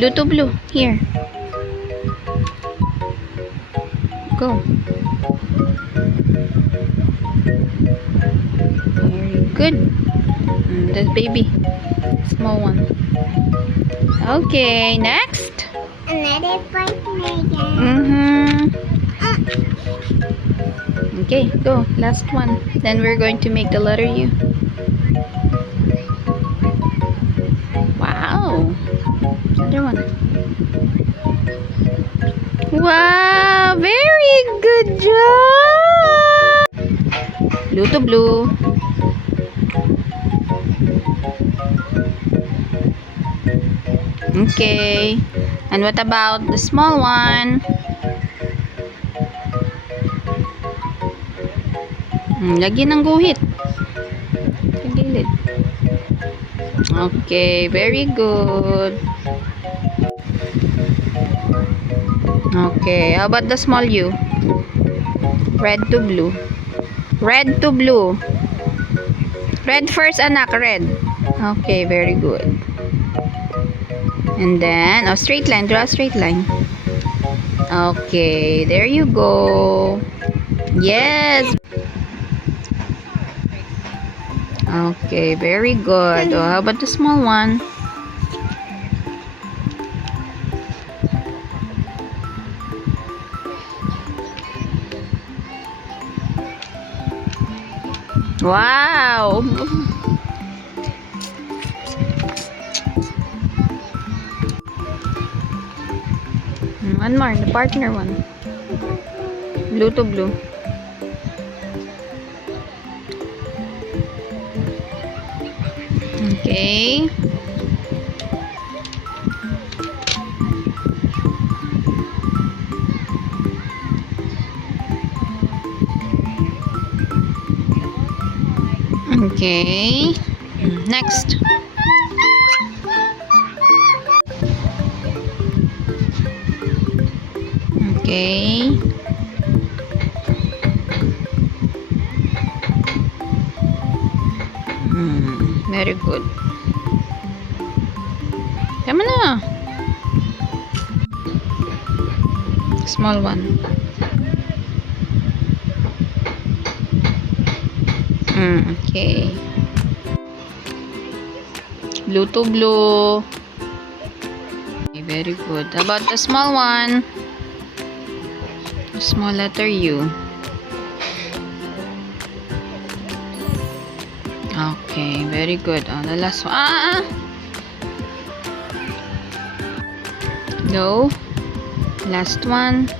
Blue to blue. Here. Go. Very good. That's baby. Small one. Okay, next. Another partner again. Okay, go. Last one. Then we're going to make the letter U. Wow. Other one. Wow, very good job. Blue to blue. Okay. And what about the small one? Lagyan ng guhit. Sa gilid. Okay, very good. Okay, how about the small U? Red to blue. Red to blue. Red first, anak. Red. Okay, very good. And then, straight line. Draw a straight line. Okay, there you go. Yes. Okay, very good. Oh, how about the small one? Wow. One more, the partner one. Blue to blue. Okay. Okay. Next. Okay. Very good. Tama na. Small one. Okay. Blue to blue. Okay, very good. How about the small one? The small letter U. Okay, very good. Oh, the last one. No. Last one.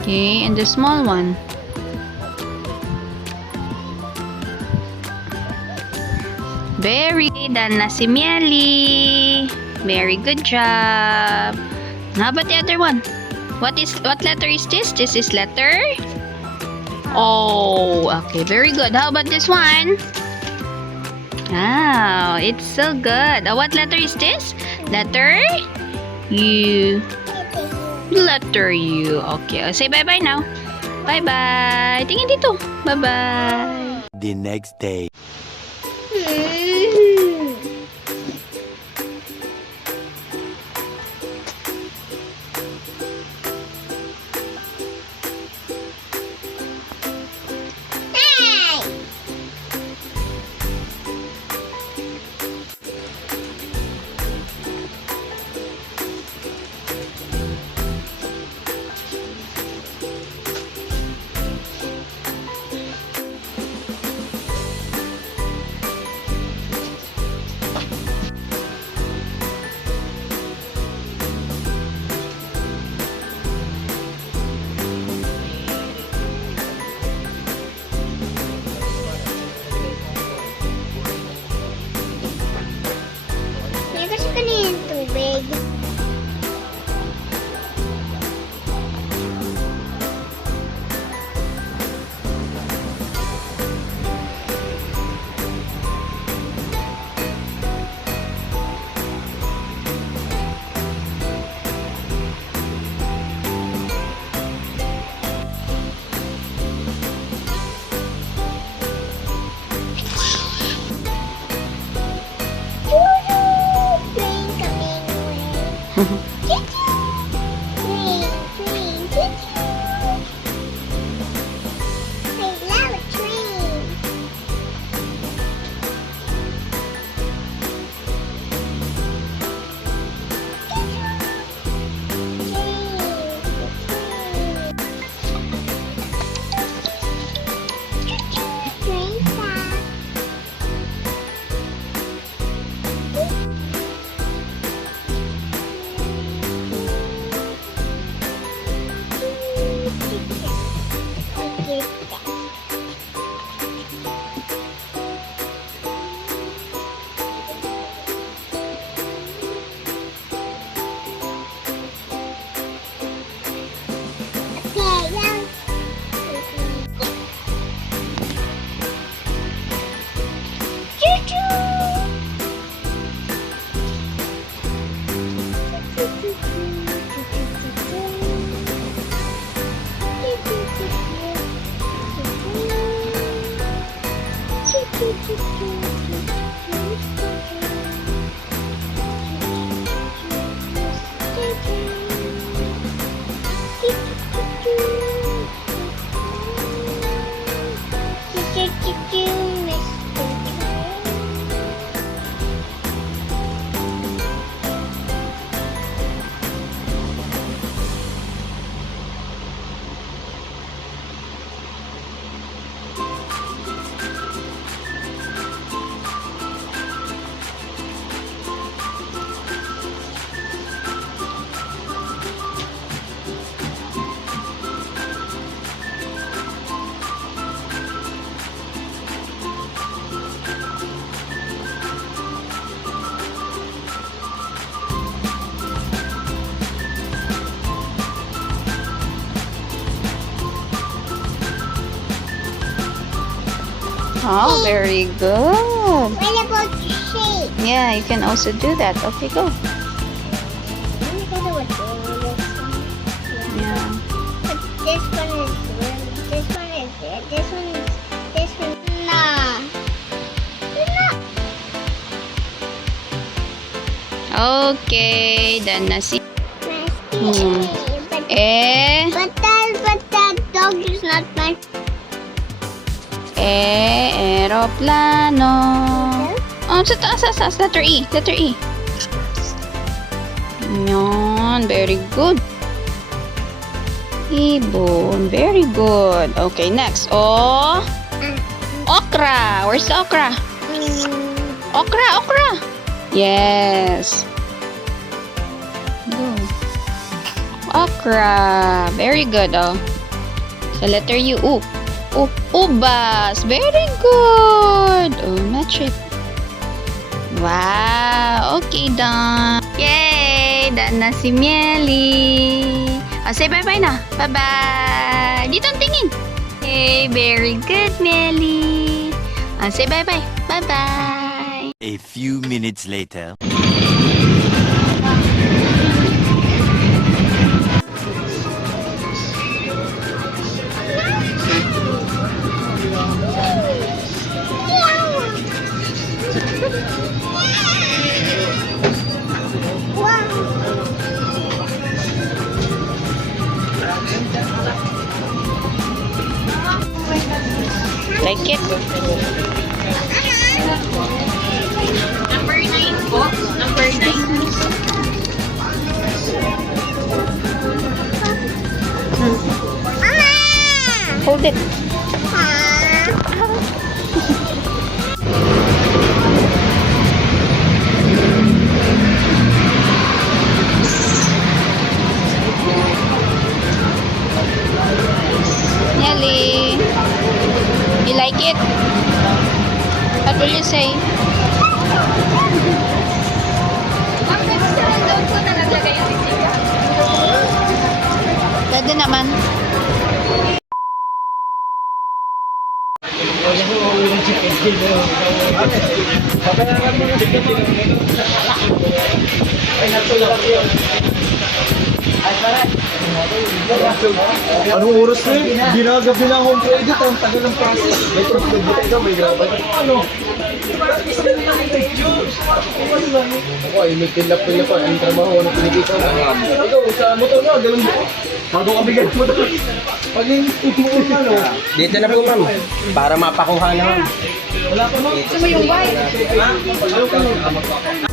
Okay, and the small one. Very done na si Mielle. Very good job. How about the other one? What letter is this? This is letter O. Okay, very good. How about this one? Wow, it's so good. What letter is this? Letter U. Letter U. Okay, say bye-bye now. Bye-bye. Tingin dito. Bye-bye. The next day. Oh, very good. What about shape? Yeah, you can also do that. Okay, go. Yeah. But this one is good. This one is good. This one is. This one. Nah. Okay, done na si... Hmm. But But that dog is not my. Aeroplano. Oh, sa taas, sa taas. Letter E. Letter E. Yan. Very good. Ibon. Very good. Okay, next. Oh. Okra. Where's the okra? Okra, okra. Yes. Go. Okra. Very good. Oh. Sa letter U. Ubas. Very good. Oh, match it. Wow. Okay, done. Yay! Done na si Mielle. Oh, say bye-bye na. Bye-bye. Dito ang tingin. Okay, very good, Mielle. Oh, say bye-bye. Bye-bye. A few minutes later. Like it? Number 9 po. Number 9. Hold it. Mielle. You like it? What will you say? Bakit sa doon ko na naglagay yung isika? Pwede naman. Anong oras na yun? Ginagabi na akong credit. Ang tagal ng process. May traffic ka, may graba. Ano? Ako ay may pilap-pilap pa. Ang trabaho na pinikita ko. Ikaw, sa motor na, ganun mo. Bago ka bigyan mo doon. Pag yung ano. Dito na po, ma'am. Para mapakuha na, ma'am. Wala pa, ma'am. Gusto mo yung white? Ha?